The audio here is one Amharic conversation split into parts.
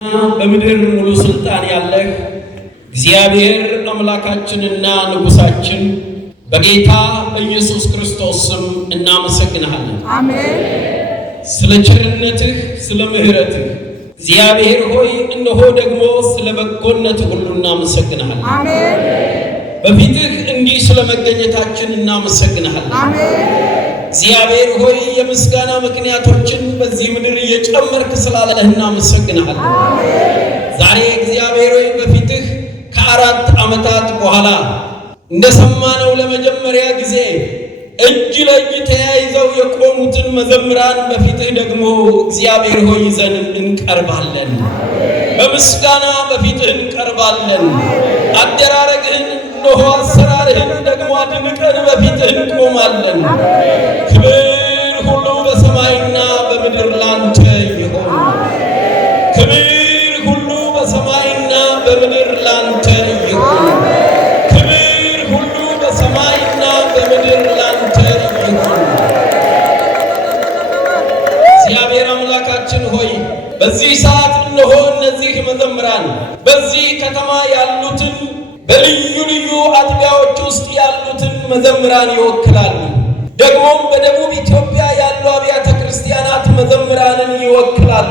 በምድር ሙሉ ስልጣን ያለህ እግዚአብሔር አምላካችንና ንጉሳችን በጌታ በኢየሱስ ክርስቶስ ስም እናመሰግናለን። አሜን። ስለ ቸርነትህ ስለ ምሕረትህ እግዚአብሔር ሆይ እነሆ ደግሞ ስለ በጎነት ሁሉ እናመሰግናለን። አሜን። በፊትህ እንዲህ ስለ መገኘታችን እናመሰግናለን። አሜን። እግዚአብሔር ሆይ የምስጋና ምክንያቶችን በዚህ ምድር እየጨመርክ ስላለህ እናመሰግናለን። ዛሬ እግዚአብሔር ሆይ በፊትህ ከ4 ዓመታት በኋላ እንደሰማነው ለመጀመሪያ ጊዜ እጅ ለእጅ ተያይዘው የቆሙትን መዘምራን በፊትህ ደግሞ እግዚአብሔር ሆይ ይዘን እንቀርባለን። በምስጋና በፊትህ እንቀርባለን። አደራረግህን እነሆ አሰራርህን ደግሞ አድንቀን በፊትህ እንቆማለን። ክብር ሁሉ በሰማይና በምድር ላንተ ይሁን። ክብር ሁሉ በሰማይና በምድር ላንተ ይሁን። ክብር ሁሉ በሰማይና በምድር ላንተ ይሁን። እግዚአብሔር አምላካችን ሆይ በዚህ ሰዓት እነሆ እነዚህ መዘምራን በዚህ ከተማ ያሉትን በልዩ ልዩ አጥቢያዎች ውስጥ ያሉትን መዘምራን ይወክላሉ። ደግሞም በደቡብ ኢትዮጵያ ያሉ አብያተ ክርስቲያናት መዘምራንን ይወክላሉ።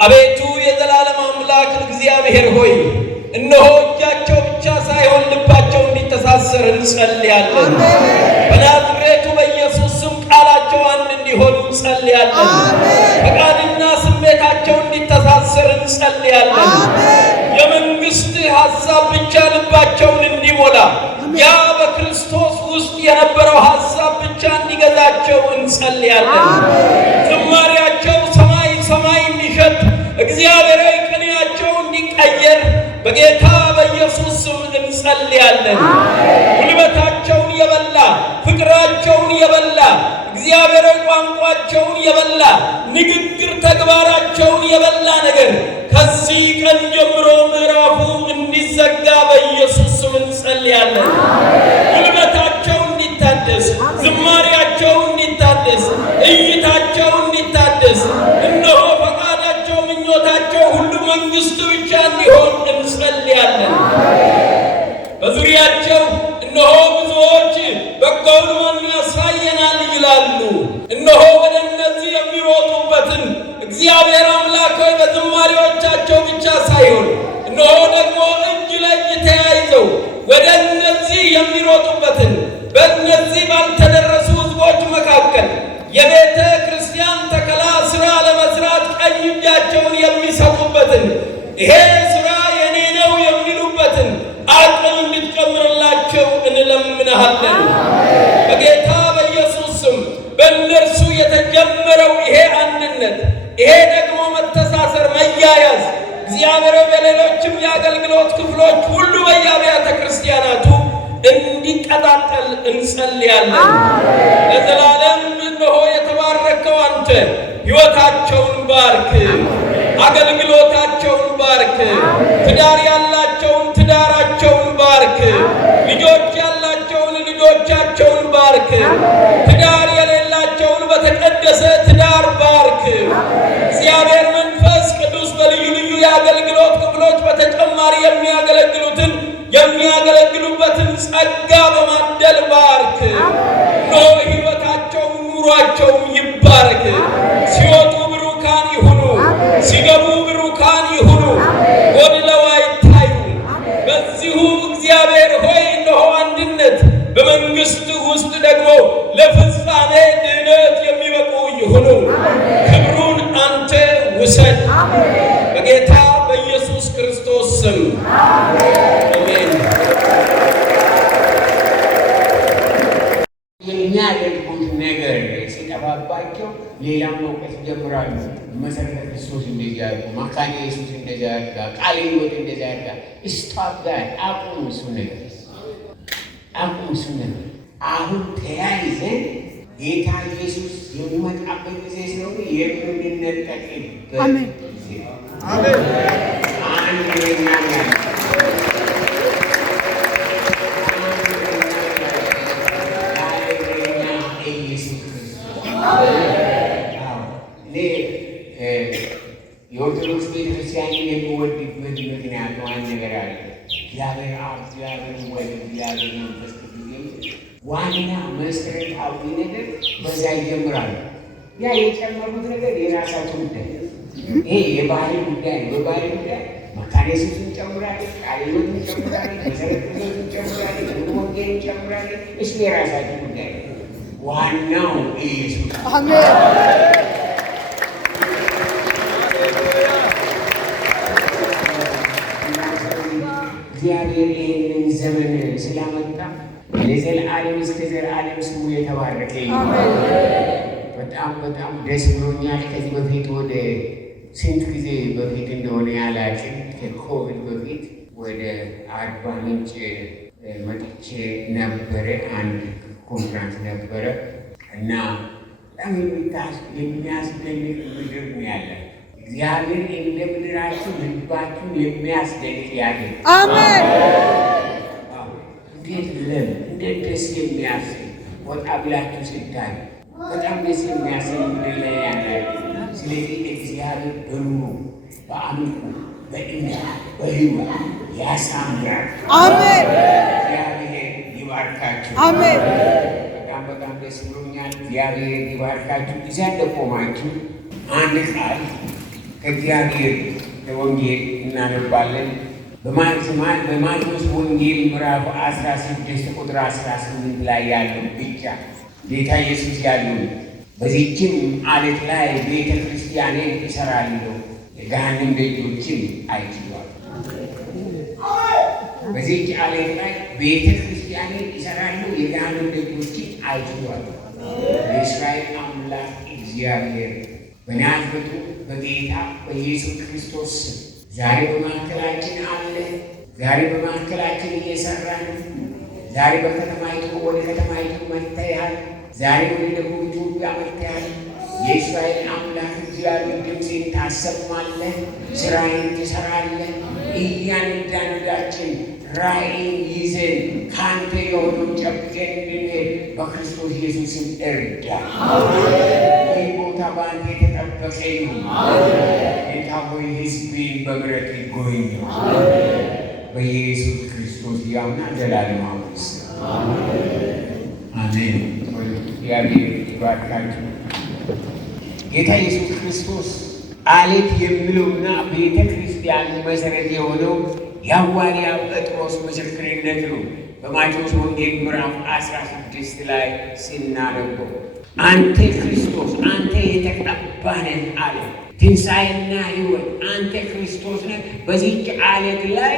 አቤቱ የዘላለም አምላክ እግዚአብሔር ሆይ እነሆ እጃቸው ብቻ ሳይሆን ልባቸው እንዲተሳሰር እንጸልያለን። በናዝሬቱ በኢየሱስ ስም ቃላቸው አንድ እንዲሆን እንጸልያለን። ፈቃድና ስሜታቸው እንዲተሳሰር እንጸልያለን። የመንግስት ሐሳብ ብቻ ልባቸውን እንዲሞላ ያ በክርስቶስ ውስጥ የነበረው ሐሳብ ብቻ እንዲገዛቸው እንጸልያለን። ዝማሬያቸው ሰማይ ሰማይ እንዲሸት እግዚአብሔር ቅኔያቸው እንዲቀየር በጌታ በኢየሱስ ስም እንጸልያለን። ጉልበታቸውን የበላ ፍቅራቸውን የበላ እግዚአብሔር ቋንቋቸውን የበላ ንግግር ተግባራቸውን የበላ ነገር ከዚህ ቀን ጀምሮ ምዕራፉ እንዲዘጋ በኢየሱስ ስም እንጸልያለን። ጉልበታቸው እንዲታደስ፣ ዝማሬያቸው እንዲታደስ፣ እይታቸው እንዲታደስ፣ እነሆ ፈቃዳቸው ምኞታቸው ሁሉ መንግስቱ ብቻ እንዲሆን እንጸልያለን። በዙሪያቸው እነሆ ብዙዎች በጎውን ማን ያሳየናል ይላሉ። እነሆ ወደ እነዚህ የሚሮጡበትን እግዚአብሔር አምላክ ሆይ በዝማሬዎቻቸው ብቻ ሳይሆን እነሆ ደግሞ እጅ ለእጅ ተያይዘው ወደ እነዚህ የሚሮጡበትን በእነዚህ ባልተደረሱ ሕዝቦች መካከል የቤተ ክርስቲያን ተከላ ሥራ ለመስራት ቀኝ እጃቸውን የሚሰጡበትን ይሄ ሥራ የኔ ነው የሚሉበትን አቅም እንድትጨምርላቸው እንለምንሃለን። በጌታ በኢየሱስ ስም በእነርሱ የተጀመረው ይሄ አንድነት፣ ይሄ ደግሞ መተሳሰር፣ መያያዝ እግዚአብሔር በሌሎችም የአገልግሎት ክፍሎች ሁሉ በየአብያተ ክርስቲያናቱ እንዲቀጣጠል እንጸልያለን። ለዘላለም እነሆ የተባረከው አንተ ሕይወታቸውን ባርክ፣ አገልግሎታቸውን ባርክ፣ ትዳር ያላቸውን ትዳራቸውን ባርክ፣ ልጆች ያላቸውን ልጆቻቸውን ባርክ፣ ትዳር የሌላቸውን በተቀደሰ ትዳር ባርክ። እግዚአብሔር መንፈስ ቅዱስ በልዩ ልዩ የአገልግሎት ክፍሎች በተጨማሪ የሚያገለግሉበትን ጸጋ በማደል ባርክ። ኖ ሕይወታቸውን ኑሯቸውን ይባርክ። ሲወጡ ብሩካን ይሁኑ፣ ሲገቡ ብሩካን ይሁኑ፣ ጎድለው አይታዩ። በዚሁ እግዚአብሔር ሆይ እነሆ አንድነት በመንግስት ውስጥ ደግሞ ለፍጻሜ ድነት የሚበቁ ይሁኑ። ክብሩን አንተ ውሰድ በጌታ በኢየሱስ ክርስቶስ ስም አሜን። የሚያደርጉት ነገር ሲጠፋባቸው ሌላም መውቀስ ጀምራሉ። መሰረተ ክርስቶስ እንደዚህ ያድርጉ፣ መካነ ኢየሱስ እንደዚህ ያድርጋ፣ ቃለ ሕይወት እንደዚህ ያድርጋ። ስታፕ ጋር አቁሙ፣ እሱ ነገር አቁሙ፣ እሱ ነገር። አሁን ተያይዘን ጌታ ኢየሱስ የሚመጣበት ጊዜ ስለሆነ የምንነጠቅበት ጊዜ ነው። የኦርቶዶክስ ቤተክርስቲያን የሚወድበት ምክንያት አንድ ነገር አለ። እግዚአብሔር አብ፣ እግዚአብሔር ወልድ፣ እግዚአብሔር መንፈስ ቅዱስ ዋና መሰረታዊ ነገር በዛ ይጀምራሉ። ያ የጨመሩት ነገር የራሳቸው ጉዳይ፣ ይሄ የባህሪ ጉዳይ ነው። በባህሪ ጉዳይ መካነ ኢየሱስን ጨምራለች፣ ቃለ ሕይወትን ጨምራለች፣ መሰረተ ክርስቶስን ጨምራለች፣ ወንጌልን ጨምራለች። እሱ የራሳቸው ጉዳይ ነው። ዋናው ኢየሱስ። አሜን። እግዚአብሔር ይህንን ዘመን ስላመጣ ለዘለዓለም እስከ ዘላለም ስሙ የተባረከ ይሁን። በጣም በጣም ደስ ብሎኛል። ከዚህ በፊት ወደ ስንት ጊዜ በፊት እንደሆነ ያላችን ከኮቪድ በፊት ወደ አርባ ምንጭ መጥቼ ነበረ። አንድ ኮንፍራንስ ነበረ እና በጣም የሚያስደንቅ ምድር ነው ያለ። እግዚአብሔር እንደ ምድራችሁ ልባችሁን የሚያስደንቅ ያድርግ። አሜን። እንዴት ደስ የሚያሰኝ ወጣ ብላችሁ ስታዩ በጣም ደስ የሚያሰኝ ምድር ላይ ያለ። ስለዚህ እግዚአብሔር በኑሮ በአምልኮ በእምነት በሕይወት ያሳምራል። አሜን። እግዚአብሔር ይባርካችሁ። አሜን። በጣም በጣም ደስ ብሎኛል። እግዚአብሔር ይባርካችሁ። እዚያ እንደቆማችሁ አንድ ቃል ከእግዚአብሔር ወንጌል እናነባለን። በማቴዎስ ወንጌል ምዕራፍ 16 ቁጥር 18 ላይ ያለው ብቻ ጌታ ኢየሱስ ያለው በዚህችም ዓለት ላይ ቤተ ክርስቲያኔን እሰራለሁ፣ የገሃነም ደጆችም አይችሏል። በዚህች ዓለት ላይ ቤተ ክርስቲያኔን እሰራለሁ፣ የገሃነም ደጆችም አይችሏል። የእስራኤል አምላክ እግዚአብሔር በናዝሬቱ በጌታ በኢየሱስ ክርስቶስ ዛሬ በማዕከላችን አለ። ዛሬ በማዕከላችን እየሰራ ነው። ዛሬ በከተማይቱ ወደ ከተማይቱ መጥተሃል። ዛሬ ወደ ደቡብ ኢትዮጵያ መጥተሃል። የእስራኤል አምላክ እግዚአብሔር ድምፄን ታሰማለህ፣ ስራዬን ትሰራለህ። እያንዳንዳችን ራእይን ይዘን ከአንተ የሆነውን ጨብጠን እንድንሄድ በክርስቶስ ኢየሱስም እርዳን። ይህ ቦታ በአንተ የተጠበቀ ይሁን። ጌታ ሆይ ሕዝቤን በምሕረት ጎብኘው። በኢየሱስ ክርስቶስ ያውና ዘላለማዊ ስም አሜን። እግዚአብሔር ይባርካችሁ። ጌታ ኢየሱስ ክርስቶስ ዓለት የሚለውና ቤተ ክርስቲያን መሰረት የሆነው የሐዋርያው ጴጥሮስ ምስክርነት ነው። በማቴዎስ ወንጌል ምዕራፍ 16 ላይ ሲናነበው አንተ ክርስቶስ፣ አንተ የተቀባህ ነህ አለ። ትንሣኤና ሕይወት አንተ ክርስቶስ ነህ። በዚህች ዓለት ላይ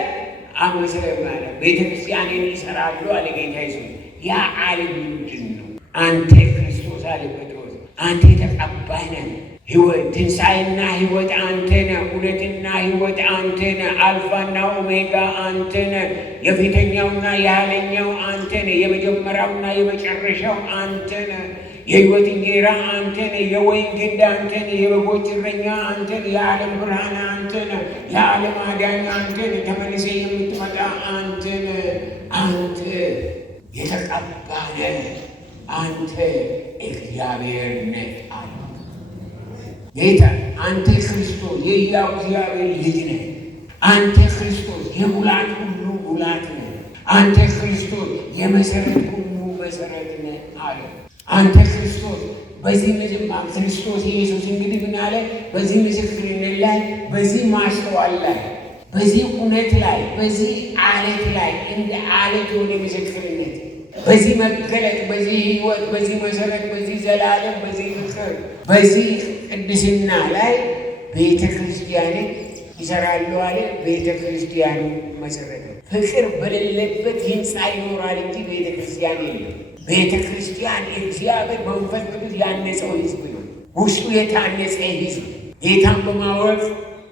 አመሰረማለ ቤተ ክርስቲያንን ይሰራሉ አለ ጌታ ኢየሱስ። ያ ዓለት ምንድን ነው? አንተ ክርስቶስ አለ ጴጥሮስ። አንተ የተቀባህ ነህ። ሕይወት፣ ትንሣኤና ሕይወት አንተ ነህ። እውነትና ሕይወት አንተ ነህ። አልፋና ኦሜጋ አንተ ነህ። የፊተኛውና የኋለኛው አንተ ነህ። የመጀመሪያውና የመጨረሻው አንተ ነህ። የሕይወት እንጀራ አንተ ነህ። የወይን ግንድ አንተ ነህ። የበጎች እረኛ አንተ ነህ። የዓለም ብርሃን አንተ ነህ። የዓለም አዳኝ አንተ ነህ። ተመልሰህ የምትመጣ አንተ ነህ። አንተ የተቀባህ ነህ። አንተ እግዚአብሔር ነህ አለ ጌታ። አንተ ክርስቶስ የሕያው እግዚአብሔር ልጅ ነህ። አንተ ክርስቶስ የሙላት ሁሉ ሙላት ነህ። አንተ ክርስቶስ የመሰረት ሁሉ መሰረት ነህ አለ። አንተ ክርስቶስ በዚህ መጀመሪያ ክርስቶስ ኢየሱስ እንግዲህ ምን አለ? በዚህ ምስክርነት ላይ፣ በዚህ ማስተዋል ላይ፣ በዚህ እውነት ላይ፣ በዚህ ዓለት ላይ እንደ ዓለት የሆነ ምስክርነት፣ በዚህ መገለጥ፣ በዚህ ሕይወት፣ በዚህ መሰረት፣ በዚህ ዘላለም፣ በዚህ ፍቅር፣ በዚህ ቅድስና ላይ ቤተ ክርስቲያንን ይሰራሉ አለ። ቤተ ክርስቲያኑ መሰረት ነው። ፍቅር በሌለበት ሕንፃ ይኖራል እንጂ ቤተ ክርስቲያን የለም። ቤተ ክርስቲያን እግዚአብሔር መንፈስ ቅዱስ ያነጸው ሕዝብ ነው። ውስጡ የታነጸ ሕዝብ፣ ጌታን በማወቅ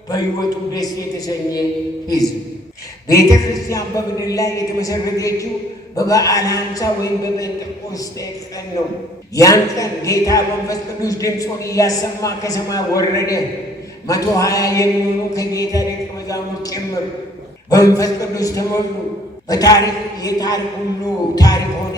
በሕይወቱ ደስ የተሰኘ ሕዝብ። ቤተ ክርስቲያን በምድር ላይ የተመሰረተችው በበዓለ ሃምሳ ወይም በጴንጤቆስጤ ቀን ነው። ያን ቀን ጌታ መንፈስ ቅዱስ ድምፁን እያሰማ ከሰማይ ወረደ። 120 የሚሆኑ ከጌታ ደቀ መዛሙርት ጭምር በመንፈስ ቅዱስ ተሞሉ። በታሪክ የታሪክ ሁሉ ታሪክ ሆነ።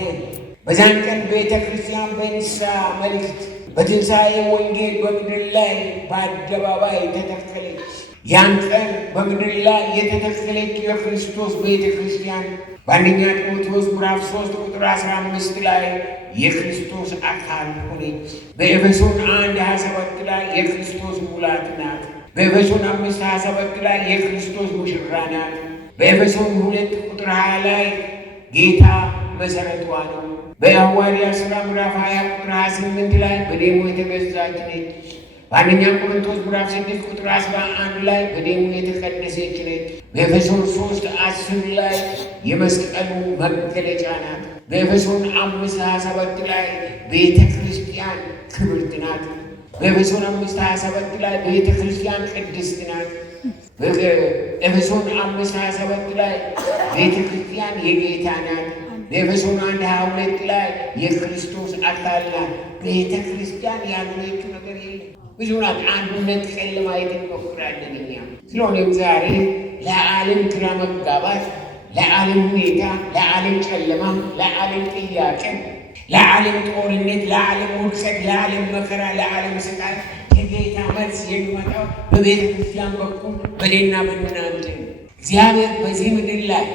በዛን ቀን ቤተ ክርስቲያን በንስሐ መልእክት በትንሣኤ ወንጌል በምድር ላይ በአደባባይ ተተከለች። ያን ቀን በምድር ላይ የተተከለች የክርስቶስ ቤተ ክርስቲያን በአንደኛ ጢሞቴዎስ ምዕራፍ 3 ቁጥር 15 ላይ የክርስቶስ አካል ሆነች። በኤፌሶን 1:27 ላይ የክርስቶስ ሙላት ናት። በኤፌሶን 5:27 ላይ የክርስቶስ ሙሽራ ናት። በኤፌሶን 2 ቁጥር 20 ላይ ጌታ መሠረቷ ነው። በሐዋርያት ሥራ ምዕራፍ 20 ቁጥር 28 ላይ በደሙ የተገዛች ነች። በአንደኛ ቆሮንቶስ ምዕራፍ 6 ቁጥር 11 ላይ በደሙ የተቀደሰች ነች። በኤፌሶን 3:10 ላይ የመስቀሉ መገለጫ ናት። በኤፌሶን 5:27 ላይ ቤተ ክርስቲያን ክብርት ናት። በኤፌሶን 5:27 ላይ ቤተ ክርስቲያን ቅድስት ናት። በኤፌሶን 5:27 ላይ ቤተ ክርስቲያን የጌታ ናት። በኤፌሶን 1:22 ላይ የክርስቶስ አካል ናት። ቤተ ክርስቲያን ያልሆነችው ነገር የለም። ብዙ ናት። አንድነት ቀን ለማየት እንሞክራለን እኛ። ስለሆነም ዛሬ ለዓለም ግራ መጋባት፣ ለዓለም ሁኔታ፣ ለዓለም ጨለማ፣ ለዓለም ጥያቄ፣ ለዓለም ጦርነት፣ ለዓለም ውድቀት፣ ለዓለም መከራ፣ ለዓለም ስቃይ የጌታ መልስ የሚመጣው በቤተ ክርስቲያን በኩል በእኔና በእናንተ። እግዚአብሔር በዚህ ምድር ላይ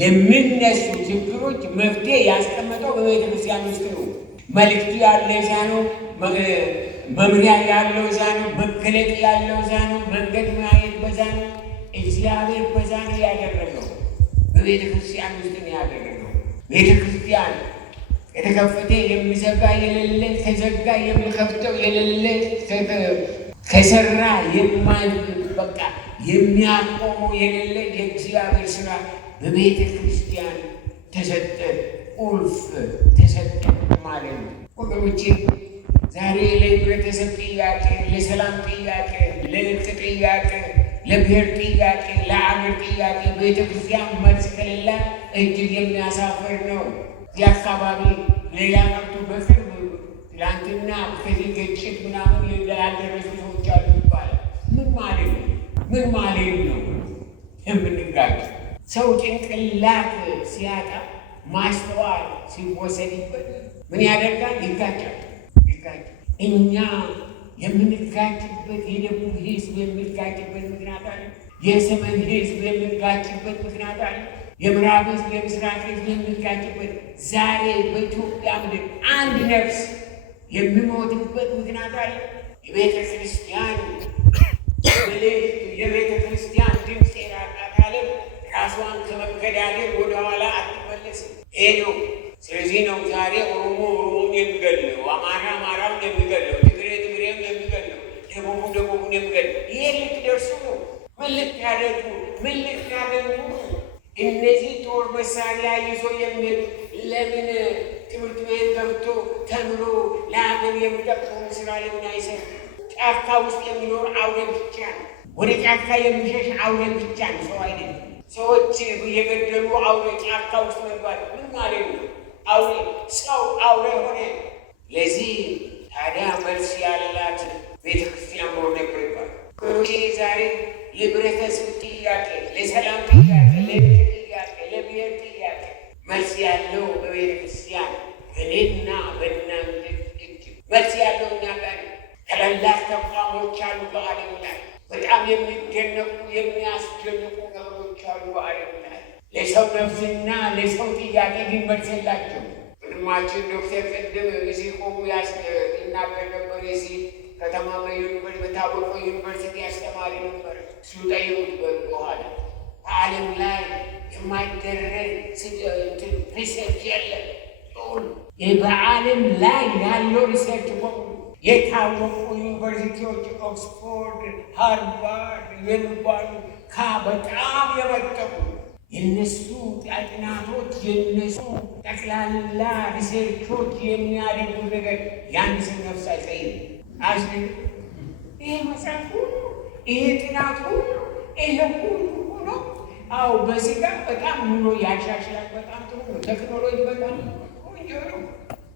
ለሚነሱ ችግሮች መፍትሄ ያስቀመጠው በቤተ ክርስቲያን ውስጥ ነው። መልእክቱ ያለ እዛ ነው። መምሪያ ያለው እዛ ነው። መገለጥ ያለው እዛ ነው። መንገድ ማየት በዛ ነው። እግዚአብሔር በዛ ነው ያደረገው። በቤተ ክርስቲያን ውስጥ ነው ያደረገው። ቤተ ክርስቲያን የተከፈተ የሚዘጋ የሌለ፣ ከዘጋ የሚከፍተው የሌለ፣ ከሰራ በቃ የሚያቆመው የሌለ የእግዚአብሔር ስራ በቤተ ክርስቲያን ተሰጠ። ቁልፍ ተሰጠ ማለት ነው ወገኖቼ። ዛሬ ለህብረተሰብ ጥያቄ፣ ለሰላም ጥያቄ፣ ለእርቅ ጥያቄ፣ ለብሔር ጥያቄ፣ ለአገር ጥያቄ ቤተ ክርስቲያን መልስ ከሌላ እጅግ የሚያሳፍር ነው። እዚህ አካባቢ ሌላ ቀርቶ በቅርብ ትላንትና ከዚህ ግጭት ምናምን ያልደረሱ ሰዎች አሉ ይባላል። ምን ማለት ነው? ምን ማለት ነው? የምንጋጭ ሰው ጭንቅላት ሲያጣ ማስተዋል ሲወሰድበት ምን ያደርጋል? ይጋጫል። እኛ የምንጋጭበት የደቡብ ህዝብ የሚጋጭበት ምክንያት አለ። የሰሜን ህዝብ የሚጋጭበት ምክንያት አለ። የምዕራብ ህዝብ የምስራቅ ህዝብ የሚጋጭበት፣ ዛሬ በኢትዮጵያ ምድር አንድ ነፍስ የሚሞትበት ምክንያት አለ። የቤተ ክርስቲያን መልእክት፣ የቤተ ክርስቲያን ድምፅ የራቃት ዓለም ራሷን ከመገዳደል ወደኋላ አትመለስም። ይሄ ነው። ስለዚህ ነው ዛሬ ኦሮሞ ኦሮሞን የሚገድለው፣ አማራ አማራውን የሚገድለው፣ ትግሬ ትግሬውን የሚገድለው፣ ደቡቡ ደቡቡን የሚገድለው። ይሄ ልትደርሱ ነው። ምን ልታደርጉ? ምን ልታደርጉ? እነዚህ ጦር መሳሪያ ይዞ የሚሄዱ ለምን ትምህርት ቤት ገብቶ ተምሮ ለሀገር የሚጠቅመውን ስራ ለምን አይሰሩ? ጫካ ውስጥ የሚኖር አውሬ ብቻ ነው። ወደ ጫካ የሚሸሽ አውሬ ብቻ ነው፣ ሰው አይደለም። ሰዎች የገደሉ አውሬ ጫካ ውስጥ መግባት ምን ማለት ነው? አውሬ ሰው አውሬ ሆነ። ለዚህ ታዲያ መልስ ያላት ቤተ ክርስቲያን መሆን ነበረባት። ዛሬ የህብረተሰብ ጥያቄ፣ ለሰላም ጥያቄ፣ ለእርቅ ጥያቄ፣ ለብሔር ጥያቄ መልስ ያለው በቤተ ክርስቲያን በእኔና በእናንተ እጅ መልስ ያለው እኛ ጋር። ታላላቅ ተቋሞች አሉ በዓለም ላይ። በጣም የሚደነቁ የሚያስደንቁ ነገሮች አሉ በዓለም ላይ። ለሰው ነፍስና ለሰው ጥያቄ ግን መልስ የላቸው። ወንድማችን ዶክተር ቅድም እዚህ ቆሙ ይናገር ነበር። የዚህ ከተማ በታወቀው ዩኒቨርሲቲ አስተማሪ ነበር። እሱ ጠይቁት በኋላ በዓለም ላይ የማይደረግ ሪሰርች የለም። በዓለም ላይ ያለው ሪሰርች በሙሉ የታወቁ ዩኒቨርሲቲዎች ኦክስፎርድ፣ ሃርቫርድ የሚባሉ በጣም የመጠቁ የነሱ ጥናቶች የነሱ ጠቅላላ ሪሰርቾች የሚያደርጉት ነገር የአንድ ሰው ነፍስ አይቀይርም። ይሄ መጽሐፍ ሁሉ ይሄ ጥናት ሁሉ ይሄ ሁሉ ሆኖ አዎ በዚህ ጋር በጣም ኑሮ ያሻሽላል። በጣም ጥሩ ነው። ቴክኖሎጂ በጣም ቆንጆ ነው።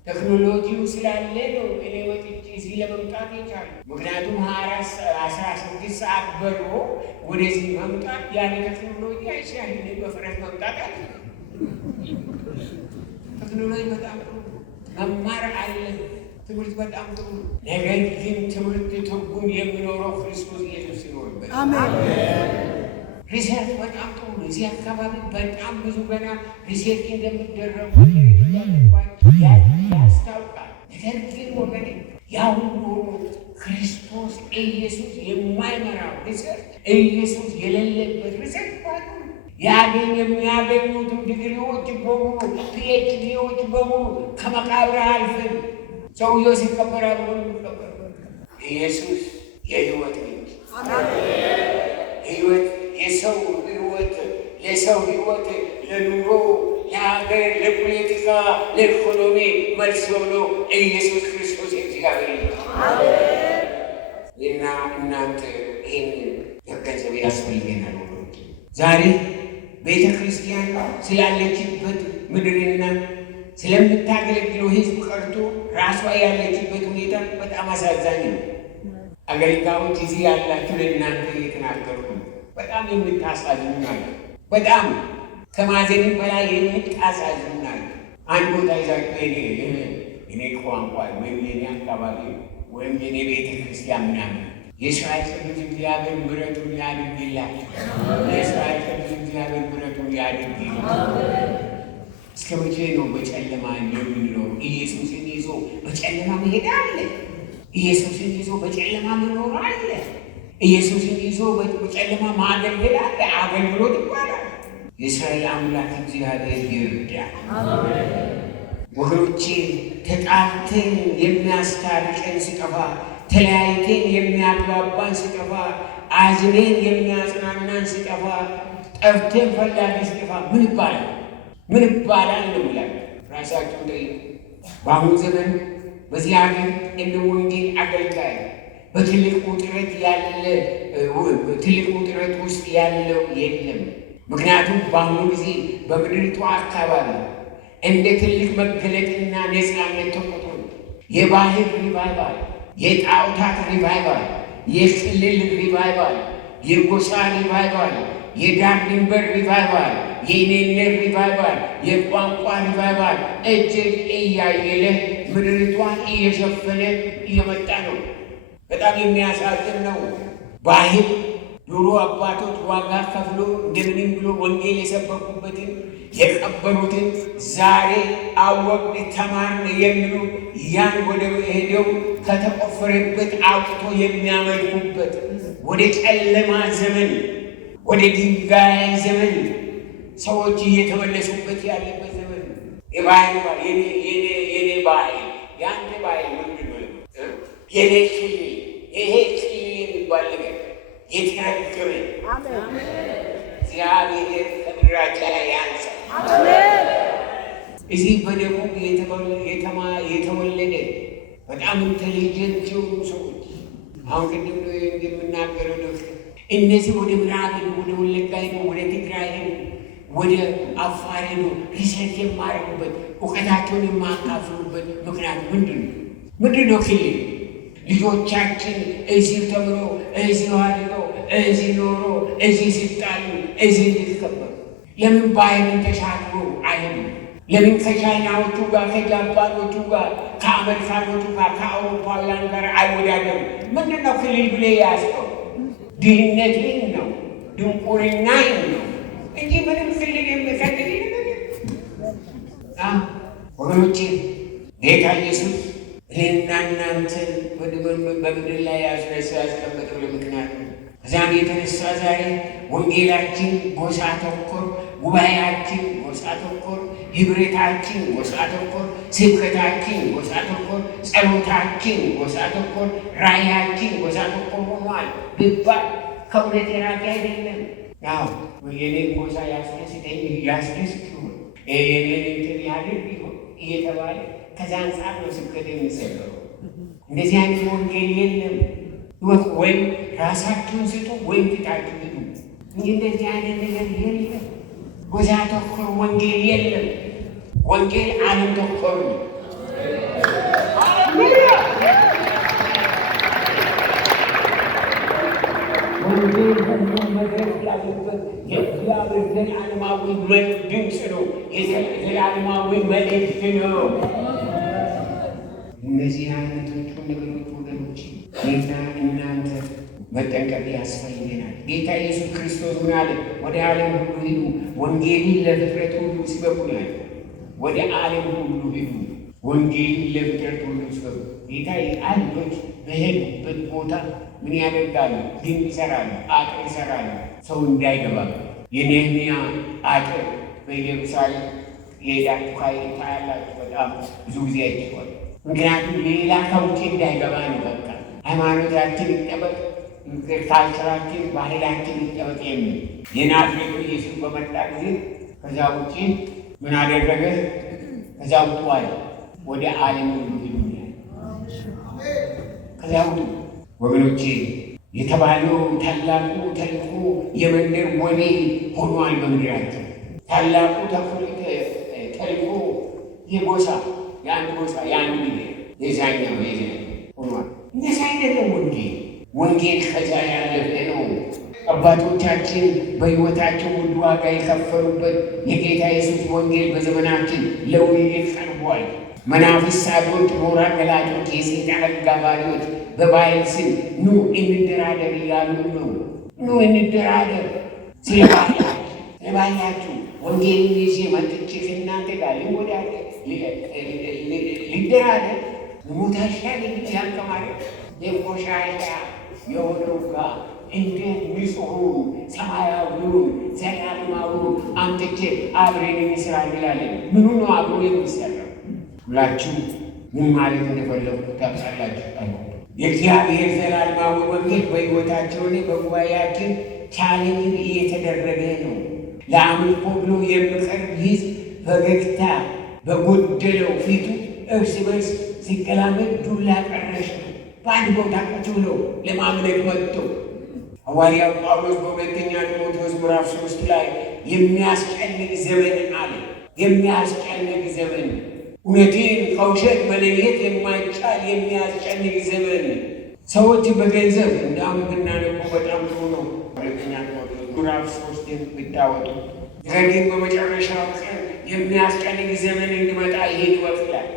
ቴክኖሎጂው ስላለ ነው እኔ ወጥቼ እዚህ ለመምጣት የቻለ። ምክንያቱም 16 ሰዓት በሮ ወደዚህ መምጣት ያለ ቴክኖሎጂ አይቻልም። በፍረት መምጣት አለ። ቴክኖሎጂ በጣም ጥሩ መማር አለ። ትምህርት በጣም ጥሩ ነው። ነገር ግን ትምህርት ትርጉም የሚኖረው ክርስቶስ ኢየሱስ ሲኖርበት። አሜን። ሪሰርች በጣም ጥሩ ነው። እዚህ አካባቢ በጣም ብዙ ገና ሪሰርች እንደሚደረጉ ያስታውቃል። ነገር ግን ወገኔ ያሁኑ ክርስቶስ ኢየሱስ የማይመራው ሪሰርች፣ ኢየሱስ የሌለበት ሪሰርች ባሉ የሚያገኙትም ዲግሪዎች በሙሉ ፒኤችዲዎች በሙሉ ከመቃብር አልፈን ሰውየው ሲቀበር አብሮ የሚቀበር ኢየሱስ የህይወት ልጅ ህይወት የሰው ህይወት ለሰው ህይወት ለኑሮ ለሀገር ለፖለቲካ ለኢኮኖሚ መልስ ሆኖ ኢየሱስ ክርስቶስ እግዚአብሔር እና እናንተ ይህን መገንዘብ ያስፈልገናል። ዛሬ ቤተ ክርስቲያን ስላለችበት ምድርና ስለምታገለግለው ህዝብ ቀርቶ ራሷ ያለችበት ሁኔታ በጣም አሳዛኝ ነው። አገልጋዮች እዚህ ያላችሁ ለእናንተ እየተናገርኩ በጣም የምታሳዝኑናል። በጣም ከማዘንም በላይ የምታሳዝኑናል። አንድ ቦታ ይዛችሁ እኔ ቋንቋ ወይም የኔ አካባቢ ወይም የኔ ቤተ ክርስቲያን ምናምን የእስራኤል ቅዱስ እግዚአብሔር ምሕረቱን ያድርግላችሁ። የእስራኤል ቅዱስ እግዚአብሔር ምሕረቱን ያድርግላችሁ። እስከ መቼ ነው በጨለማ የምንኖረው? ኢየሱስን ይዞ በጨለማ መሄድ አለ። ኢየሱስን ይዞ በጨለማ መኖር አለ። ኢየሱስን ይዞ በጨለማ ማገልገል አለ። አገልግሎት ይባላል። የእስራኤል አምላክ እግዚአብሔር ይርዳል። ወገኖቼ ተጣልተን የሚያስታርቀን ሲጠፋ፣ ተለያይተን የሚያግባባን ሲጠፋ፣ አዝነን የሚያጽናናን ሲጠፋ፣ ጠፍተን ፈላጊ ሲጠፋ ምን ይባላል? ምን ይባላል ነው ይላል። ራሳችሁ ጠይቁ። በአሁኑ ዘመን በዚህ ሀገር እንደ ወንጌል አገልጋይ በትልቁ ጥረት ውስጥ ያለው የለም። ምክንያቱም በአሁኑ ጊዜ በምድሪቷ አካባቢ እንደ ትልቅ መገለጥና ነፃነት ተቆጥሮ የባህል ሪቫይቫል፣ የጣዖታት ሪቫይቫል፣ የክልል ሪቫይቫል፣ የጎሳ ሪቫይቫል፣ የዳር ድንበር ሪቫይቫል፣ የኔነት ሪቫይቫል፣ የቋንቋ ሪቫይቫል እጅግ እያየለ ምድሪቷን እየሸፈነ እየመጣ ነው። በጣም የሚያሳዝን ነው። ባህል ድሮ አባቶች ዋጋ ከፍሎ እንደምንም ብሎ ወንጌል የሰበኩበትን የቀበሩትን ዛሬ አወቅን ተማርን የሚሉ ያን ወደ ሄደው ከተቆፈረበት አውጥቶ የሚያመልኩበት ወደ ጨለማ ዘመን፣ ወደ ድንጋይ ዘመን ሰዎች እየተመለሱበት ያለበት ዘመን። የባህል የኔ ባህል የአንተ ባህል ምንድን ነው? የኔ ክልል ይሄ ክልል የሚባል ነገር የተረገመ እግዚአብሔር ከምድራችን ላይ ያንሳ። እዚህ በደቡብ የተወለደ በጣም ኢንቴሊጀንት የሆኑ ሰዎች አሁን ቅድም እንደምናገረው ዶክተር እነዚህ ወደ ምዕራብ ሄዱ፣ ወደ ወለጋ ሄዱ፣ ወደ ትግራይ ሄዱ፣ ወደ አፋር ሄዱ ሪሰርች የማያደርጉበት እውቀታቸውን የማካፍሉበት ምክንያት ምንድን ነው? ምንድን ነው? ክልል ልጆቻችን እዚህ ተምሮ እዚህ አድገው እዚህ ኖሮ እዚህ ሲጣሉ እዚህ እንዲከበሩ ለምን ባህልን ተሻግሮ አይሄዱም? ለምን ከቻይናዎቹ ጋር ከጃፓኖቹ ጋር ከአሜሪካኖቹ ጋር ከአውሮፓውያን ጋር አይወዳደሩ? ምንድን ነው ክልል ብለህ ያዝከው? ድህነትን ነው ድንቁርናን ነው እንጂ ምንም ክልል የሚፈልግ ወገኖቼ ጌታ ኢየሱስ እኔና እናንተን በምድር ላይ ያስቀመጠው ለምክንያት ነው። ከዚያም የተነሳ ዛሬ ወንጌላችን ጎሳ ተኮር፣ ጉባኤያችን ጎሳ ተኮር፣ ህብረታችን ጎሳ ተኮር፣ ስብከታችን ጎሳ ተኮር፣ ጸሎታችን ጎሳ ተኮር፣ ራእያችን ጎሳ ተኮር ሆኗል ቢባል ከእውነት የራቀ አይደለም። ያው የኔን ጎሳ ያስደስተኝ ያስደስት ይሆን የኔን እንትን ያድርግ ይሆን እየተባለ ከዛ አንጻር ነው ስብከት የሚሰጠው። እንደዚህ አይነት ወንጌል የለም። ወይም ራሳችሁን ስጡ ወይም ትታችሁ ሂዱ እንጂ እንደዚህ አይነት ነገር የለም። ጎሳ ተኮር ወንጌል የለም። ወንጌል ዓለም ተኮር ነው። ወንጌል ሁሉም ነገር ያለበት የእግዚአብሔር ዘላለማዊ ድምፅ ነው። የዘላለማዊ መልእክት ነው። እነዚህ አይነቶቹ ነገሮች ወገኖች እኔና እናንተ መጠንቀቅ ያስፈልገናል። ጌታ ኢየሱስ ክርስቶስ ምን አለ? ወደ ዓለም ሁሉ ሂዱ፣ ወንጌልን ለፍጥረት ሁሉ ስበኩ ነው። ወደ ዓለም ሁሉ ሂዱ፣ ወንጌልን ለፍጥረት ሁሉ ስበኩ። ጌታ አይሁዶች በሄዱበት ቦታ ምን ያደርጋሉ? ግንብ ይሰራሉ፣ አጥር ይሰራሉ፣ ሰው እንዳይገባ። የነህምያ አጥር በኢየሩሳሌም የሄዳችሁ ካይል ታያላችሁ። በጣም ብዙ ጊዜ አይችሏል። ምክንያቱም ሌላ ከውጭ እንዳይገባ ነው። በቃ ሃይማኖታችን ይጠበቅ፣ ካልቸራችን፣ ባህላችን ይጠበቅ የሚል የናዝሬቱ ኢየሱስ በመጣ ጊዜ ከዛ ውጭ ምን አደረገ? ከዛ ውጡ አለ። ወደ ዓለም ሁሉ ሂዱ። ከዛ ውጡ ወገኖቼ። የተባለው ታላቁ ተልእኮ የመንደር ወሬ ሆኗል በምድራችን። ታላቁ ተልእኮ የጎሳ የአንድ ጎሳ የአንድ ሚሊዮን የዛኛው ሆኗል። እንደዛ አይደለም ወንጌል ከዛ ያለፈ ነው። አባቶቻችን በሕይወታቸው ውድ ዋጋ የከፈሉበት የጌታ ኢየሱስ ወንጌል በዘመናችን ለውይይት ቀርቧል። መናፍስቶች፣ ሞራ ገላጮች፣ የሰይጣን አጋባሪዎች በባህል ስም ኑ እንደራደር እያሉ ነው። ኑ እንደራደር ስለባህላችሁ ወንጌልን ይዤ መጥቼ ከእናንተ ጋር ሊደራደር ሙታሻል ያንከማሪ የቆሻሻ የሆነው ጋር እንዴት ንጹሑን ሰማያዊውን ዘላለማዊውን አምጥቼ አብሬን የሚሰራ እንላለን። ምኑ ነው አብሮ የሚሰራው? ሁላችሁ ምን ማለት እንደፈለጉ ታውቃላችሁ። የእግዚአብሔር ዘላለማዊ ወንጌል በሕይወታቸውን በጉባኤያችን ቻሌንጅ እየተደረገ ነው። ለአምልኮ ብሎ የሚቀርብ ሕዝብ ፈገግታ በጎደለው ፊቱ እርስ በርስ ሲገላመጥ ዱላ ቀረሽ ነው። በአንድ ቦታ ቁጭ ብሎ ለማምለክ መጥቶ ሐዋርያው ጳውሎስ በሁለተኛ ጢሞቴዎስ ምዕራፍ 3 ላይ የሚያስጨንቅ ዘመን አለ። የሚያስጨንቅ ዘመን፣ እውነትን ከውሸት መለየት የማይቻል የሚያስጨንቅ ዘመን። ሰዎች በገንዘብ እንዳውም ብናነበው በጣም ጥሩ ነው። ሁለተኛ ጢሞቴዎስ ምዕራፍ 3 ብታወጡ። ነገር ግን በመጨረሻው ቀን የሚያስጨንቅ ዘመን እንዲመጣ ይሄን ይወክላል።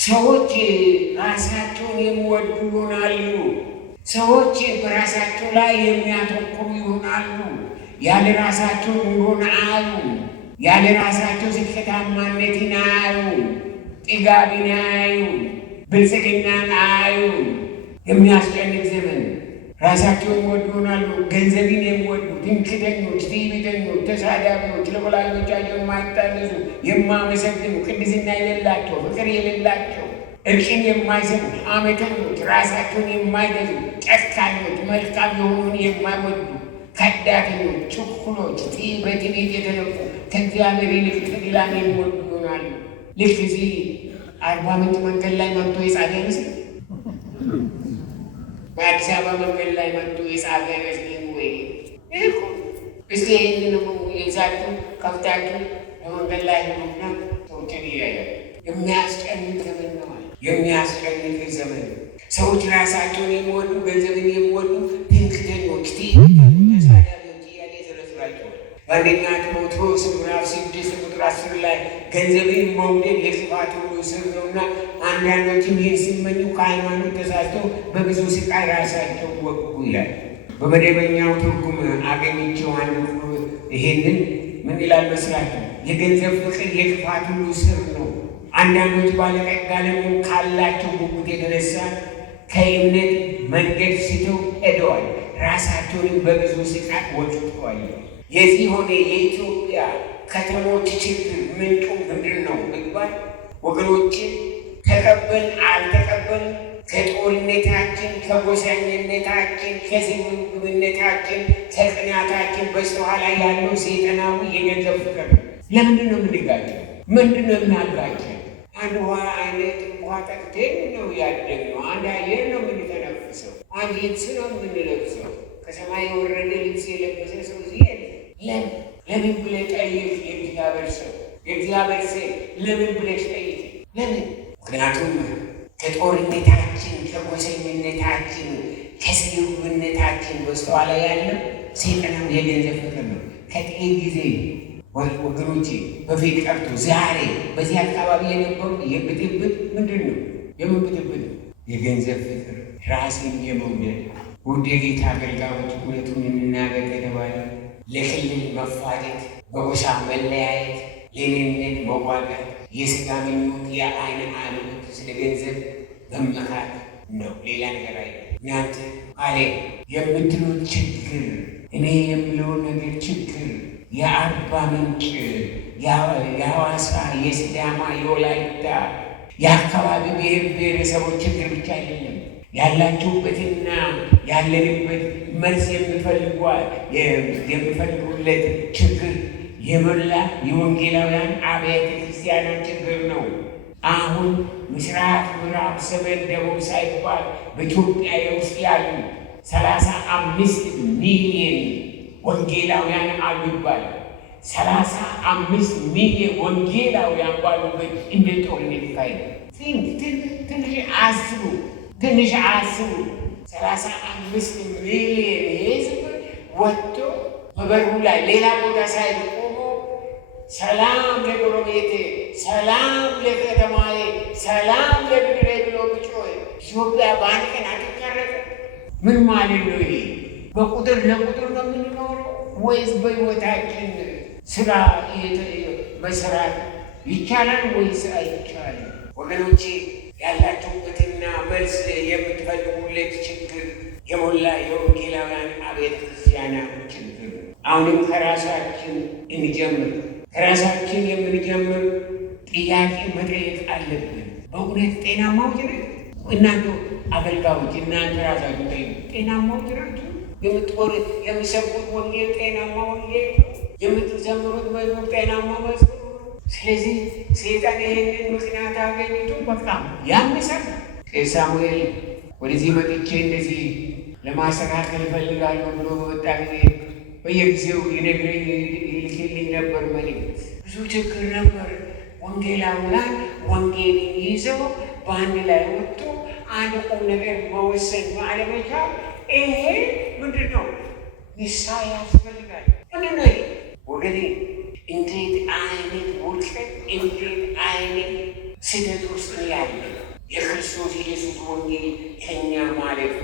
ሰዎች ራሳቸውን የሚወዱ ይሆናሉ። ሰዎች በራሳቸው ላይ የሚያተኩሩ ይሆናሉ። ያለ ራሳቸው ኑሮን አያዩ። ያለ ራሳቸው ስኬታማነትን አያዩ። ጥጋብን አያዩ። ብልጽግናን አያዩ። የሚያስጨንቅ ዘመን። ራሳቸውን የሚወዱ ይሆናሉ። ገንዘብን የሚወዱ ትምክህተኞች፣ ትዕቢተኞች፣ ተሳዳቢዎች፣ ለወላጆቻቸው የማይታዘዙ፣ የማመሰግኑ፣ ቅድስና የሌላቸው፣ ፍቅር የሌላቸው፣ እርቅን የማይሰሙ፣ አመተኞች፣ ራሳቸውን የማይገዙ፣ ጨካኞች፣ መልካም የሆኑን የማይወዱ፣ ከዳተኞች፣ ችኩሎች፣ በትዕቢት የተነፉ፣ ከእግዚአብሔር ይልቅ ተድላን የሚወዱ ይሆናሉ። ልክ እዚህ 40 ምንጭ መንገድ ላይ መጥቶ የጻፈ ይመስል በአዲስ አበባ መንገድ ላይ መጥቶ የጻፈ ይመስል ወይ እስቲ ይህንን የዛችሁ ከፍታችሁ በመንገድ ላይ ሆና ሰዎችን እያያል። የሚያስጨንቅ ዘመን ነው። የሚያስጨንቅ ዘመን። ሰዎች ራሳቸውን የሚወዱ፣ ገንዘብን የሚወዱ፣ ትምክህተኞች፣ ተሳዳቢዎች እያለ ይዘረዝራቸዋል። በአንደኛ ጢሞቴዎስ ምዕራፍ 6 ቁጥር 10 ላይ ገንዘብን መውደድ የክፋት ሁሉ ስር ነውና አንዳንዶችም ይህን ሲመኙ ከሃይማኖት ተሳስተው በብዙ ስቃይ ራሳቸው ወጉ ይላል። በመደበኛው ትርጉም አገኘቸው አንዱ ይሄንን ምን ይላል መስላችሁ? የገንዘብ ፍቅር የክፋት ሁሉ ስር ነው። አንዳንዶች ባለጠጋ ለመሆን ካላቸው ጉጉት የተነሳ ከእምነት መንገድ ስተው ሄደዋል። ራሳቸውን በብዙ ስቃይ ወቅተዋል። የዚህ ሆነ የኢትዮጵያ ከተሞች ችግር ምንጩ ምንድን ነው ይባል ወገኖች? ተቀበል አልተቀበል ከጦርነታችን፣ ከጎሰኝነታችን፣ ከስግብግብነታችን፣ ከቅናታችን በስተኋላ ያለው ሰይጣናዊ የገንዘብ ፍቅር ነው። ለምንድን ነው የምንጋጨው? ምንድን ነው የምናጋጨው? አንድ ውሃ አይነት ውሃ ጠጥተን ነው ያደግነው። አንድ አየር ነው የምንተነፍሰው። አንድ ልብስ ነው የምንለብሰው። ከሰማይ የወረደ ልብስ የለበሰ ሰው እዚህ የለም። ለምን ብለህ ጠይቅ። የእግዚአብሔር ሰው የእግዚአብሔር ሴት ለምን ብለሽ ጠይቅ። ለምን? ምክንያቱም ከጦርነታችን፣ ከጎሰኝነታችን፣ ከስግብግብነታችን በስተኋላ ያለው ሰይጣናዊ የገንዘብ ፍቅር ነው። ከጥቂት ጊዜ ወገኖቼ በፊት ቀርቶ ዛሬ በዚህ አካባቢ የነበሩ የብጥብጥ ምንድን ነው? የምን ብጥብጥ? የገንዘብ ፍቅር፣ ራስን የመውደድ። ውድ የጌታ አገልጋዮች እውነቱን እንናገር ከተባለ ለክልል መፋጀት፣ በጎሳ መለያየት፣ ለሌነት መዋጋት፣ የሥጋ ምኞት፣ የዓይን አምልኮት፣ ስለ ገንዘብ መመካት ነው። ሌላ ነገር አይደለም። እናንተ አለ የምትሉት ችግር፣ እኔ የምለው ነገር ችግር የአርባ ምንጭ፣ የሐዋሳ፣ የሲዳማ፣ የወላይታ የአካባቢ ብሔር ብሔረሰቦች ችግር ብቻ አይደለም። ያላችሁበትና ያለንበት መልስ የሚፈልጉለት ችግር የሞላ የወንጌላውያን አብያተ ክርስቲያናት ችግር ነው። አሁን ምስራቅ፣ ምዕራብ፣ ሰሜን፣ ደቡብ ሳይባል በኢትዮጵያ ውስጥ ያሉ 35 ሚሊዮን ወንጌላውያን አሉ ይባላል። 35 ሚሊዮን ወንጌላውያን ባሉበት እንዴት ጦርነት ይካሄዳል? ትንሽ አስቡ። 35 ሚሊዮን ሕዝብ ወጥቶ በበሩ ላይ ሌላ ቦታ ሳይቆሙ ሰላም ለጎረቤቴ፣ ሰላም ለከተማዬ፣ ሰላም ለምድሬ ብሎ ብጮህ ኢትዮጵያ በአንድ ቀን አትቀረጽ? ምን ማለት ነው ይሄ? በቁጥር ለቁጥር ነው የምንኖረው ወይስ በሕይወታችን ስራ መስራት ይቻላል ወይስ አይቻልም? ወገኖቼ ያላችሁበትና መልስ የምትፈልጉለት ችግር የሞላ የወንጌላውያን አብያተ ክርስቲያናት ችግር። አሁንም ከራሳችን እንጀምር። ከራሳችን የምንጀምር ጥያቄ መጠየቅ አለብን። በእውነት ጤናማዎች ነን? እናንተ አገልጋዮች እናንተ ራሳችሁ ጤናማዎች ናችሁ? የሚሰብኩት ወንጌል ጤናማ ወንጌል፣ የምትዘምሩት መዝሙር ጤናማ መዝሙር። ስለዚህ ሰይጣን ይህንን ምክንያት አገኝቶ በቃ ያምሳል። ቄስ ሳሙኤል ወደዚህ መጥቼ እንደዚህ ለማስተካከል እፈልጋለሁ ብሎ በወጣ ጊዜ በየጊዜው ይነግረኝ ይልክልኝ ነበር መልእክት። ብዙ ችግር ነበር። ወንጌላውያን ወንጌልን ይዘው በአንድ ላይ ወጥቶ አንድ ቁም ነገር መወሰን አለመቻል፣ ይሄ ምንድን ነው? ንስሐ ያስፈልጋል። ምንድን ነው ወገኔ? እንዴት አይነት ውድቀት፣ እንዴት አይነት ስህተት ውስጥ ያለ የክርስቶስ ኢየሱስ ወንጌል ከእኛ ማለት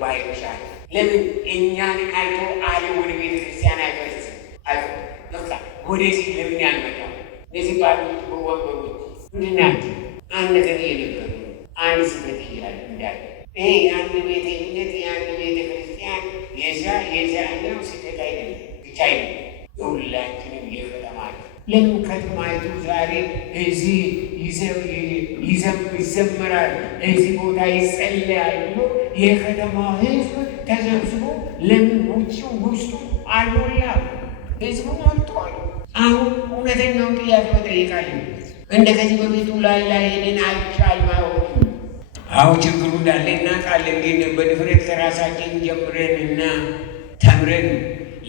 ባይቻል ለምን እኛን አይቶ ዓለም ወደ ቤተ ክርስቲያን አይፈርስም? በቃ ወደዚህ ለምን ያልመጣው? እነዚህ ባሉት ወንበሮች ምንድናት? አንድ ነገር የነበሩ አንድ ስህተት እያለ እንዳለ ይሄ የአንድ ቤተ እምነት የአንድ ቤተ ክርስቲያን የዛኛው ስህተት አይደለም ብቻ አይደለም፣ የሁላችንም የከተማ ለምን ከተማይቱ ዛሬ እዚህ ይዘምራል፣ እዚህ ቦታ ይጸለያል ብሎ የከተማ ሕዝብ ተሰብስቦ ለምን ውጭው ውስጡ አልሞላም? ሕዝቡ ሞልቷል። አሁን እውነተኛውን ጥያቄ መጠየቃለን። እንደ ከዚህ በፊቱ ላይ ሄደን አይቻል ማወቅ አሁን ችግሩ እንዳለ እናውቃለን። ግን በድፍረት ከራሳችን ጀምረን እና ተምረን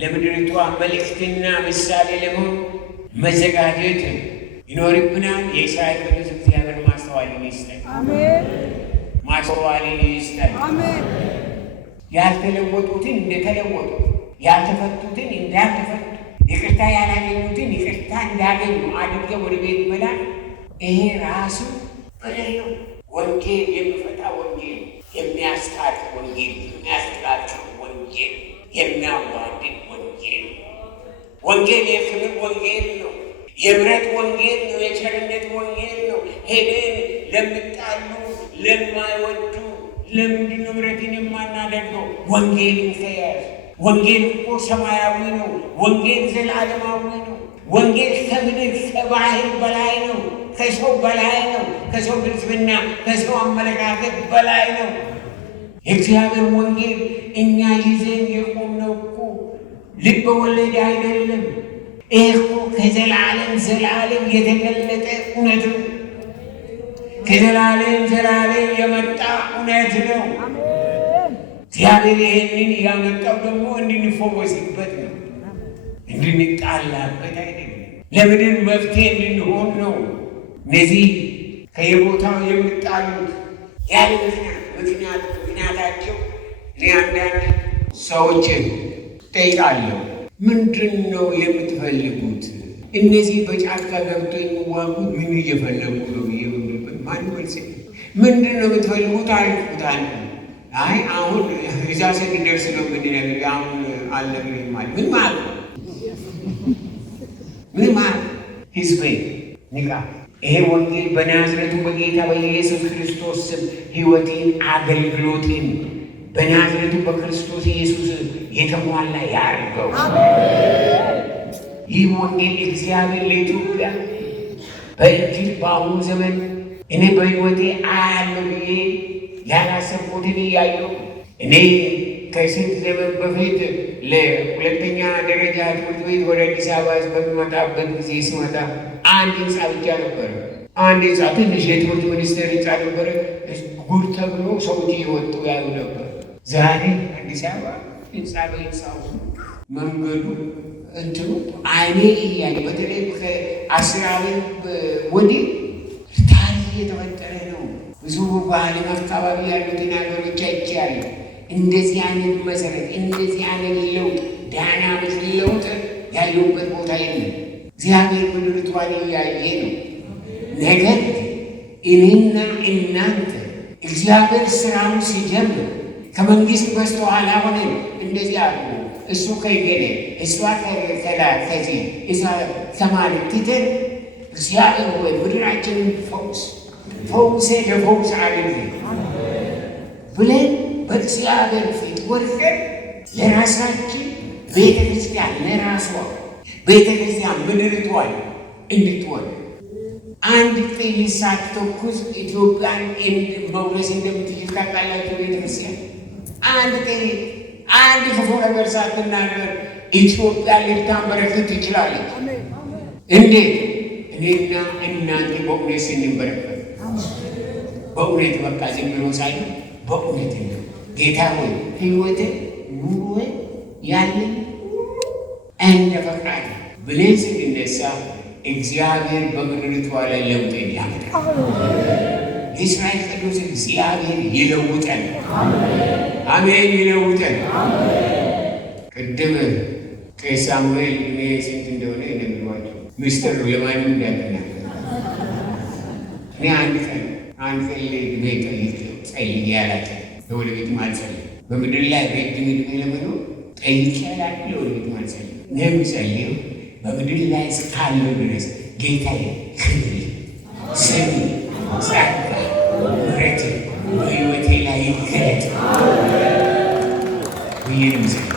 ለምድሪቷ መልእክትና ምሳሌ ለመሆን መዘጋጀት ይኖርብናል። የእስራኤል ቅዱስ እግዚአብሔር ማስተዋልን ይስጠን። አሜን። ማስተዋልን ይስጠን። አሜን። ያልተለወጡትን እንደተለወጡ፣ ያልተፈቱትን እንዳልተፈቱ፣ ይቅርታ ያላገኙትን ይቅርታ እንዳገኙ አድርገው ወደ ቤት መላክ፣ ይሄ ራሱ በደል ነው። ወንጌል የሚፈታ ወንጌል፣ የሚያስታርቅ ወንጌል፣ የሚያስተካክል ወንጌል፣ የሚያዋድድ ወንጌል። ወንጌል የክብር ወንጌል ነው። የምሕረት ወንጌል ነው። የቸርነት ወንጌል ነው። ሄደን ለምጣሉ ለማይወዱ ለምንድን ነው ምሕረትን የማናደርገው? ወንጌልን ከያዝ። ወንጌል እኮ ሰማያዊ ነው። ወንጌል ዘላለማዊ ነው። ወንጌል ከምድር ከባህር በላይ ነው። ከሰው በላይ ነው። ከሰው ግልጽምና ከሰው አመለካከት በላይ ነው። የእግዚአብሔር ወንጌል እኛ ይዘን የቆምነው እኮ ልብ ወለድ አይደለም። ይህ እኮ ከዘላለም ዘላለም የተገለጠ እውነት ነው። ከዘላለም ዘላለም የመጣ እውነት ነው። እግዚአብሔር ይህንን ያመጣው ደግሞ እንድንፈወስበት ነው፣ እንድንጣላበት አይደለም። ለምድር መፍትሄ እንድንሆን ነው። እነዚህ ከየቦታው የሚጣሉት ያለ ምክንያታቸው እኔ አንዳንድ ሰዎችን ጠይቃለሁ፣ ምንድን ነው የምትፈልጉት? እነዚህ በጫካ ገብቶ የሚዋጉት ምን እየፈለጉ ነው? ማን መልስ ምንድን ነው የምትፈልጉት አልኩት። አይ አሁን እዛ ስንደርስ ነው የምንነግርህ፣ አሁን አልነግርህም ማለት ምን ማለት ነው? ምን ማለት ህዝቤ ንቃ። ይሄ ወንጌል በናዝሬቱ በጌታ በኢየሱስ ክርስቶስ ስም ሕይወቴን አገልግሎቴን በናዝሬቱ በክርስቶስ ኢየሱስ የተሟላ ያድርገው። ይህ ወንጌል እግዚአብሔር ለኢትዮጵያ በእጅግ በአሁኑ ዘመን እኔ በሕይወቴ አያለሁ ብዬ ያላሰብኩትን እያየሁ እኔ ከስንት ዘመን በፊት ለሁለተኛ ደረጃ ትምህርት ቤት ወደ አዲስ አበባ በሚመጣበት ጊዜ ስመጣ አንድ ህንፃ ብቻ ነበረ። አንድ ህንፃ ትንሽ የትምህርት ሚኒስቴር ህንፃ ነበረ። ጉድ ተብሎ ሰዎች እየወጡ ያሉ ነበር። ዛሬ አዲስ አበባ ህንፃ በህንፃው መንገዱ እንትኑ አይኔ እያለ በተለይ ከ10 ዓመት ወዲህ ታሪክ እየተፈጠረ ነው። ብዙ በዓለም አካባቢ ያሉትን ሀገሮች አይቻለሁ። እንደዚህ አይነት መሰረት እንደዚህ አይነት ለውጥ ዳይናሚክ ለውጥ ያለውበት ቦታ የለም። እግዚአብሔር ምድሪቷን እያየ ነው። ነገር እኔና እናንተ እግዚአብሔር ስራውን ሲጀምር ከመንግስት በስተኋላ ሆነን እንደዚህ አሉ እሱ ከገሌ እሷ ከዚህ እዛ ከማለት ትተን እግዚአብሔር ወይ ምድራችንን ፈውሴ ለፈውስ አድርግ ብለን በእግዚአብሔር ፊት ወድቀን ለራሳችን ቤተ ክርስቲያን ለራሷ ቤተ ክርስቲያን ምድሪቷን እንድትሆን አንድ ጥይት ሳትተኩስ ኢትዮጵያን መውረስ እንደምትችል ታውቃላችሁ። ቤተ ክርስቲያን አንድ ጥይት አንድ ክፉ ነገር ሳትናገር ኢትዮጵያን ልታንበረክክ ትችላለች። እንዴት? እኔና እናንተ በእውነት ስንበረከክ በእውነት በቃ ዝም ብሎ ሳይሆን በእውነት ነው። ጌታ ሆይ ሕይወቴ ኑሮዬ ያለን እንደ ፈቃድ ብለን ስንነሳ እግዚአብሔር በምድሪቷ ላይ ለውጥን ያመጣል። የእስራኤል ቅዱስ እግዚአብሔር ይለውጠን። አሜን። ይለውጠን። ቅድም ቄስ ሳሙኤል እኔ ስንት እንደሆነ ነግሯቸው ሚስጥር ነው ለማንም እንዳትናገር። እኔ አንድ ቀን ለዕድሜ ጠይቄ ያላቸው ለወደ ቤት ማልጸልይ በምድር ላይ ረጅም ዕድሜ ለመኖር ጠይቄ ያላቸው ለወደ ቤት ማልጸልይ እኔ የምጸልየው በምድር ላይ እስካለሁ ድረስ ጌታዬ ክብር፣ ስም፣ ጸጋ፣ ምሕረት በሕይወቴ ላይ ይገለጥ ብዬ ነው የምጸልየው።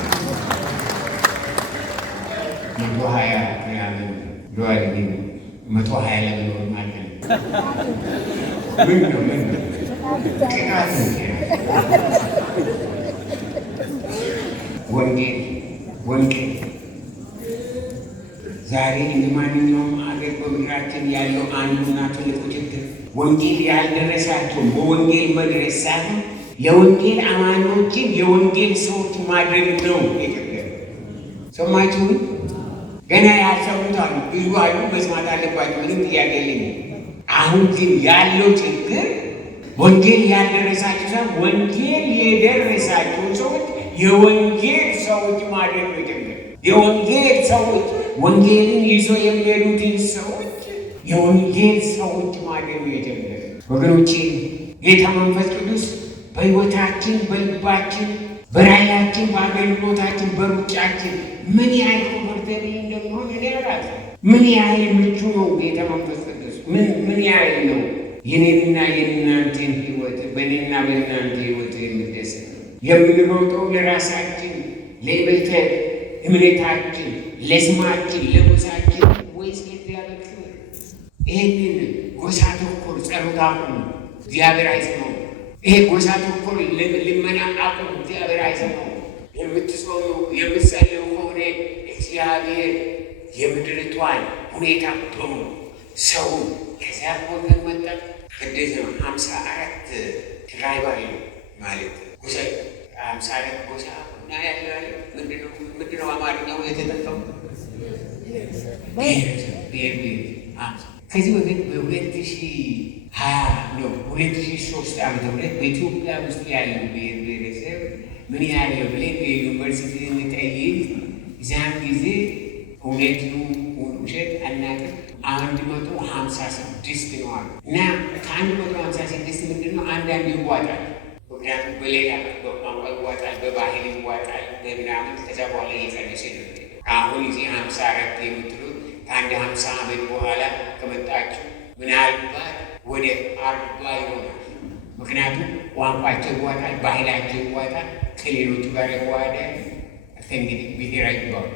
120 ምናምን ዶላር 120 ለመኖር ማለት ነው። ምን ነው ቅናት ነው። ወንጌል ዛሬ እንደ ማንኛውም አገር በምድራችን ያለው አንዱና ትልቁ ችግር ወንጌል ያልደረሳቸው በወንጌል መድረስ ሳይሆን የወንጌል አማኞችን የወንጌል ሰዎች ማድረግ ነው። የኢትዮጵያ ሰማችሁ? ገና ያልሰሙት አሉ፣ ብዙ አሉ፣ መስማት አለባቸው። ምንም ጥያቄ የለኝም። አሁን ግን ያለው ችግር ወንጌል ያልደረሳቸው ሳይሆን ወንጌል የደረሳቸው ሰዎች የወንጌል ሰዎች ማድረግ ነው። ችግር የወንጌል ሰዎች ወንጌልን ይዞ የሚሄዱትን ሰዎች የወንጌል ሰዎች ማድረግ ነው የጀመረ። ወገኖቼ ጌታ መንፈስ ቅዱስ በሕይወታችን፣ በልባችን፣ በራእያችን፣ በአገልግሎታችን፣ በሩጫችን ምን ያህል ኮንፈርተብል እንደሚሆን እኔ አላውቅም። ምን ያህል ምቹ ነው ጌታ መንፈስ ቅዱስ ምን ያህል ነው የኔንና የእናንተን ሕይወት በእኔና በእናንተ ሕይወት የሚደሰት የምንሮጠው ለራሳችን ለቤተ እምነታችን ለስማችን ለጎሳችን ወይስ ለእግዚአብሔር ክብር? ይህንን ጎሳ ተኮር ጸሎት አቁሙ፣ እግዚአብሔር አይሰማው። ይሄ ጎሳ ተኮር ልመና አቁሙ፣ እግዚአብሔር አይሰማው። የምትጾሙ የምትጸልዩ ከሆነ እግዚአብሔር የምድሪቷን ሁኔታ በሙሉ ሰው ከዚያ ወገን መጣ ቅድስ 54 ትራይባል ማለት ጎሳ 54 ጎሳ እና ያለ ምንድነው አማርኛው የተጠቀሙ ብሔር ከዚህ በፊት በ2020 ነው 2003 ዓመተ ምህረት በኢትዮጵያ ውስጥ ያለው ብሔር ብሔረሰብ ምን ያህል ብለን የዩኒቨርሲቲ እንጠይቅ። እዚያን ጊዜ እውነት ውሸት አናውቅም። 156 ነው አሉ እና ከ156 ምንድን ነው አንዳንድ ይዋጣል። ምክንያቱም በሌላ በቋንቋ ይዋጣል፣ በባህል ይዋጣል፣ በምናምን ከዛ በኋላ እየቀነሰ ነው። አሁን እዚህ 54 የምትሉት ከአንድ 50 ዓመት በኋላ ከመጣችሁ ምናልባት ወደ 40 ይሆናል። ምክንያቱም ቋንቋቸው ይዋጣል፣ ባህላቸው ይዋጣል፣ ከሌሎቹ ጋር ይዋሃዳል። እንግዲህ ብሔራዊ ይባሉ